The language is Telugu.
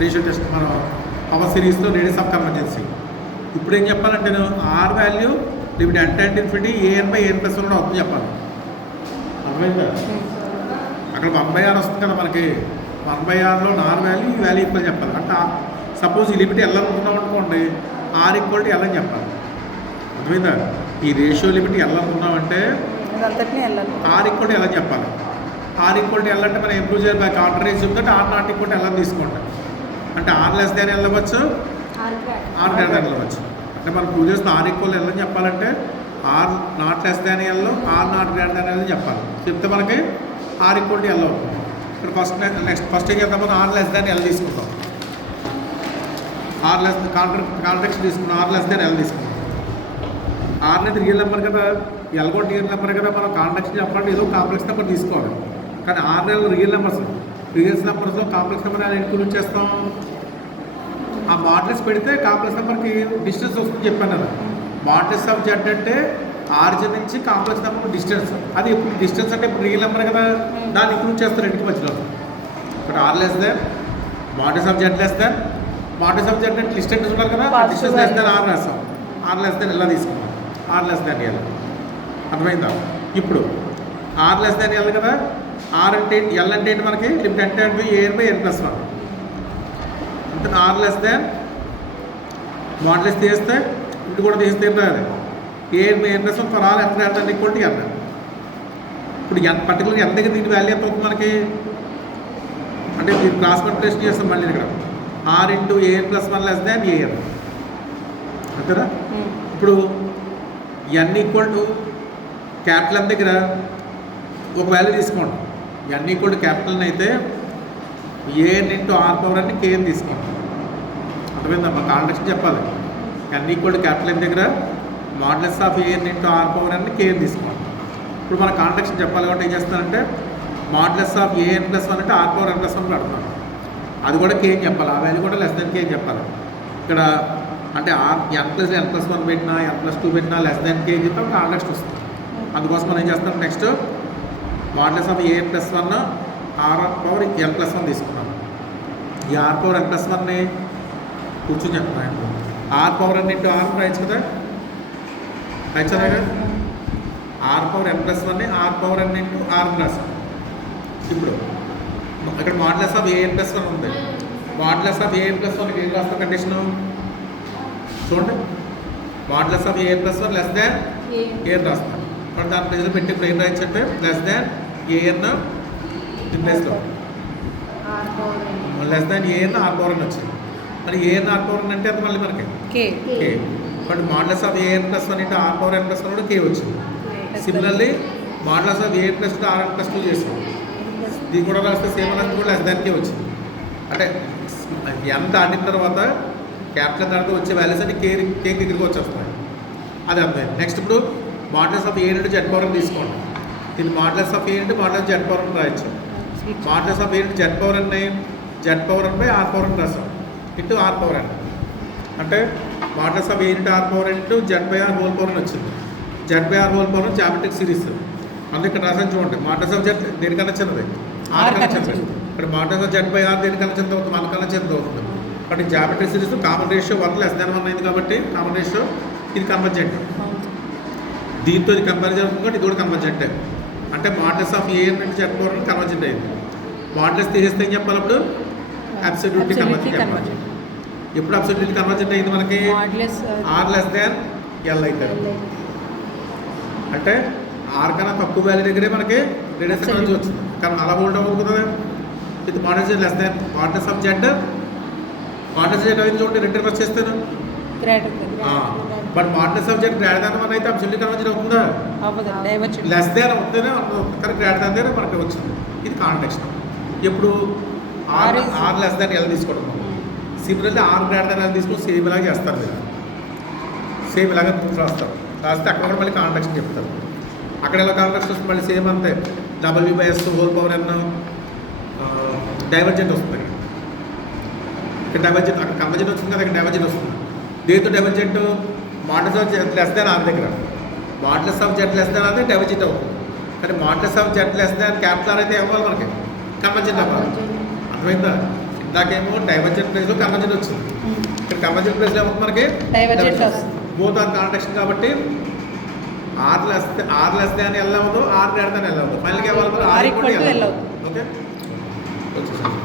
రేషియో టెస్ట్ మనం పవర్ సిరీస్లో రేడియస్ ఆఫ్ కన్వర్జెన్సీ. ఇప్పుడు ఏం చెప్పాలంటే నేను R value limit n to infinity an/n+1 కూడా అవుతుంది చెప్పాలి. అర్థమైందా? అక్కడ 1/r వస్తుంది కదా మనకి. 1/rలో నార్ వాల్యూ ఈ వాల్యూ ఈక్వల్ చెప్పాలి. అంటే సపోజ్ ఈ లిమిట్ ఎలా అనుకున్నాం అనుకోండి, r = l అని చెప్పాలి. అర్థమైందా? ఈ రేషియో లిమిట్ ఎలా అనుకున్నామంటే r = l అని చెప్పాలి. r = l అంటే మనం ఇంప్రూవ్ చేయాలి బై కాంట్రేజ్ ఉందంటే r ≠ l అని తీసుకోండి. అంటే r less than l అవ్వచ్చు, r greater than l అవ్వచ్చు. అంటే మనం ప్రూవ్ చేస్తున్న r = l అని చెప్పాలంటే r not less than l, r not greater than l అని చెప్పాలి. చెప్తే మనకి r = l అవుతుంది. ఇక్కడ ఫస్ట్ ఏం చేద్దాం, r less than l తీసుకుంటాం. r less కాంట్రాక్షన్ తీసుకున్నాం, r less than l తీసుకుంటాం. r అనేది రియల్ నెంబర్ కదా, l కూడా రియల్ నెంబర్ కదా, మనం కాంట్రాక్షన్ చెప్పాలంటే ఏదో కాంప్లెక్స్ నెంబర్ తీసుకోవాలి. కానీ r రియల్ నెంబర్స్, రియల్ నెంబర్స్లో కాంప్లెక్స్ నెంబర్ ఎలా ఇంక్లూడ్ చేస్తాం? ఆ మాడ్యులస్ పెడితే కాంప్లెక్స్ నెంబర్కి డిస్టెన్స్ వస్తుంది చెప్పాను కదా. మాడ్యులస్ ఆఫ్ z అంటే ఆరిజిన్ నుంచి కాంప్లెక్స్ నెంబర్ డిస్టెన్స్. అది ఇప్పుడు డిస్టెన్స్ అంటే ఇప్పుడు రియల్ నెంబర్ కదా, దాన్ని ఇంక్లూడ్ చేస్తారు రెండుకి మధ్యలో. ఇక్కడ r less than, modulus of z less than, modulus of z అంటే డిస్టెన్స్ ఉండాలి కదా, డిస్టెన్స్ less than r రాస్తాం. r less than ఇలా తీసుకున్నాం, r less than l. అర్థమైందా? ఇప్పుడు r less than l కదా, r అంటే l అంటే ఏంటి మనకి, లిమిట్ n టు an/n+1. అంటే r less than మాడ్యులస్ తీస్తే ఇటు కూడా తీస్తే అది an/n+1 for all n greater than equal to n. ఇప్పుడు n పర్టికులర్ n దగ్గర దీని వాల్యూ ఎంత అవుతుంది మనకి అంటే మీరు క్రాస్ మల్టిప్లికేషన్ చేస్తాం మళ్ళీ ఇక్కడ r × an+1 less than an. అంతేనా? ఇప్పుడు n = క్యాపిటల్ n దగ్గర ఒక వాల్యూ తీసుకోండి. n = క్యాపిటల్ అయితే an × r⁴n k అని తీసుకోండి. అర్థమైందా? మన కాంట్రాక్షన్ చెప్పాలి. n = క్యాపిటల్ n దగ్గర modulus of an × r⁴n k అని తీసుకోండి. ఇప్పుడు మన కాంట్రాక్షన్ చెప్పాలి కాబట్టి ఏం చేస్తానంటే మాడ్యులస్ ఆఫ్ an+1 అంటే r⁴n+1 పెడతాను. అది కూడా k అని చెప్పాలి, ఆ వాల్యూ కూడా less than k అని చెప్పాలి. ఇక్కడ అంటే n+n+1 పెట్టినా n+2 పెట్టినా less than k అని చెప్తాం, కాంట్రాక్షన్ వస్తుంది. అందుకోసం మనం ఏం చేస్తాం, next modulus of an+1 r⁴n+1 తీసుకున్నాం. ఈ r⁴n+1ని కూర్చొని చెప్తున్నాను. r⁴n × r రాయచ్చు కదా, రాయచ్చా? r⁴n+1ని r⁴n × r రాస్తాం. ఇప్పుడు ఇక్కడ మాడ్యులస్ ఆఫ్ an+1 ఉంది. మాడ్యులస్ ఆఫ్ an+1 ఏం రాస్తాం కండిషను చూడండి. Modulus of an+1 less than an రాస్తాం. మరి దాని ప్లేస్లో పెట్టి ఇప్పుడు ఏం రాయచ్చు అంటే less than an దీని ప్లేస్లో less than an r⁴n వచ్చింది. మరి an r⁴n అంటే అది మళ్ళీ మనకి k. But modulus of an+1 × r⁴n+1 కూడా k వచ్చింది. Similarly modulus of an+2 rn+2 చేసాం. దీన్ని కూడా రాస్తే సేమ్ అనేది కూడా less than k వచ్చింది. అంటే n దాటిన తర్వాత క్యాపిటల్ దాటితో వచ్చే వాల్యూస్ అంటే k దగ్గరికి వచ్చేస్తాయి. అది అర్థమైంది. నెక్స్ట్ ఇప్పుడు మాడ్యులస్ ఆఫ్ a × z⁴n తీసుకోండి. దీన్ని modulus of a × modulus z⁴n రాయొచ్చు. Modulus of a × z⁴n z⁴n/r⁴n రాస్తాం ఇంటూ r⁴n. అంటే modulus of a × r⁴n z/r⁴n వచ్చింది. z/r⁴n geometric series. అందుకే ఇక్కడ రాసాను చూడండి. మాడ్యులస్ ఆఫ్ z దేనికన్నా చిన్నది, r కన్నా చిన్నది. ఇక్కడ మాడ్యులస్ ఆఫ్ z/r దేనికన్నా చిన్నది అవుతుంది, మనకన్నా చిన్నది అవుతుంది. బట్ ఈ geometric series common ratio 1 less than 1 అయింది కాబట్టి కామన్ రేషియో ఇది కన్వర్జెంట్. దీంతో ఇది కంపారిజన్ అవుతుంది కాబట్టి ఇది కూడా కన్వర్జెంట్. అంటే modulus of an × z⁴n convergent అయింది. మాడ్యులస్ తీసేస్తే ఏం చెప్పాలి అప్పుడు అబ్సల్యూట్లీ కన్వర్జెంట్ చెప్పాలి. ఎప్పుడు అబ్సల్యూట్లీ కన్వర్జెంట్ అయింది మనకి r less than l అయితే. అంటే r కన్నా తక్కువ వాల్యూ దగ్గరే మనకి రేడియస్ కన్వర్జెన్స్ వచ్చింది. కానీ అలా హోల్డ్ అవ్వదు కదా. ఇది modulus less than modulus of z modulus z అయింది చూడండి, రిటర్న్ వచ్చేస్తాను. But modulus of z greater than 1 అయితే అబ్సల్యూట్లీ కన్వర్జెంట్ అవుతుందా? లెస్ దాన్ అవుతేనే కానీ గ్రేటర్ దాన్ దగ్గర మనకి వచ్చింది. ఇది కాంటెక్స్ట్. ఎప్పుడు r less than l తీసుకోవడం. Similarly r greater than l తీసుకొని సేమ్ ఇలాగే చేస్తారు. మీరు సేమ్ ఇలాగే రాస్తారు. రాస్తే అక్కడ కూడా మళ్ళీ కాంటెక్స్ట్ చెప్తారు. అక్కడ ఎలా కాంటెక్స్ట్ వస్తుంది మళ్ళీ సేమ్ అంతే. w/s⁴n డైవర్జెంట్ వస్తుంది. ఇక్కడ డైవర్జెంట్ అక్కడ కన్వర్జెంట్ వచ్చింది కదా, ఇక్కడ డైవర్జెంట్ వస్తుంది. దేంతో divergent? Modulus of z less than r దగ్గర modulus of z less than r divergent అవుతుంది. కానీ modulus of z less than capital r అయితే అవ్వాలి మనకి కన్వర్జెంట్ అవ్వాలి. అర్థమైందా? ఇందాకేమో డైవర్జెంట్ ప్లేస్లో కన్వర్జెంట్ వచ్చింది. ఇక్కడ కన్వర్జెంట్ ప్లేస్లో ఏమవుతుంది మనకి డైవర్జెంట్ వస్తుంది. బోత్ ఆర్ కాంట్రాక్షన్ కాబట్టి ఆర్ లెస్ దాన్ ఎల్ అవ్వదు, ఆర్ గ్రేటర్ దాన్ ఎల్ అవ్వదు. ఫైనల్గా ఏమవుతుంది R equal to L okay వచ్చేసాను.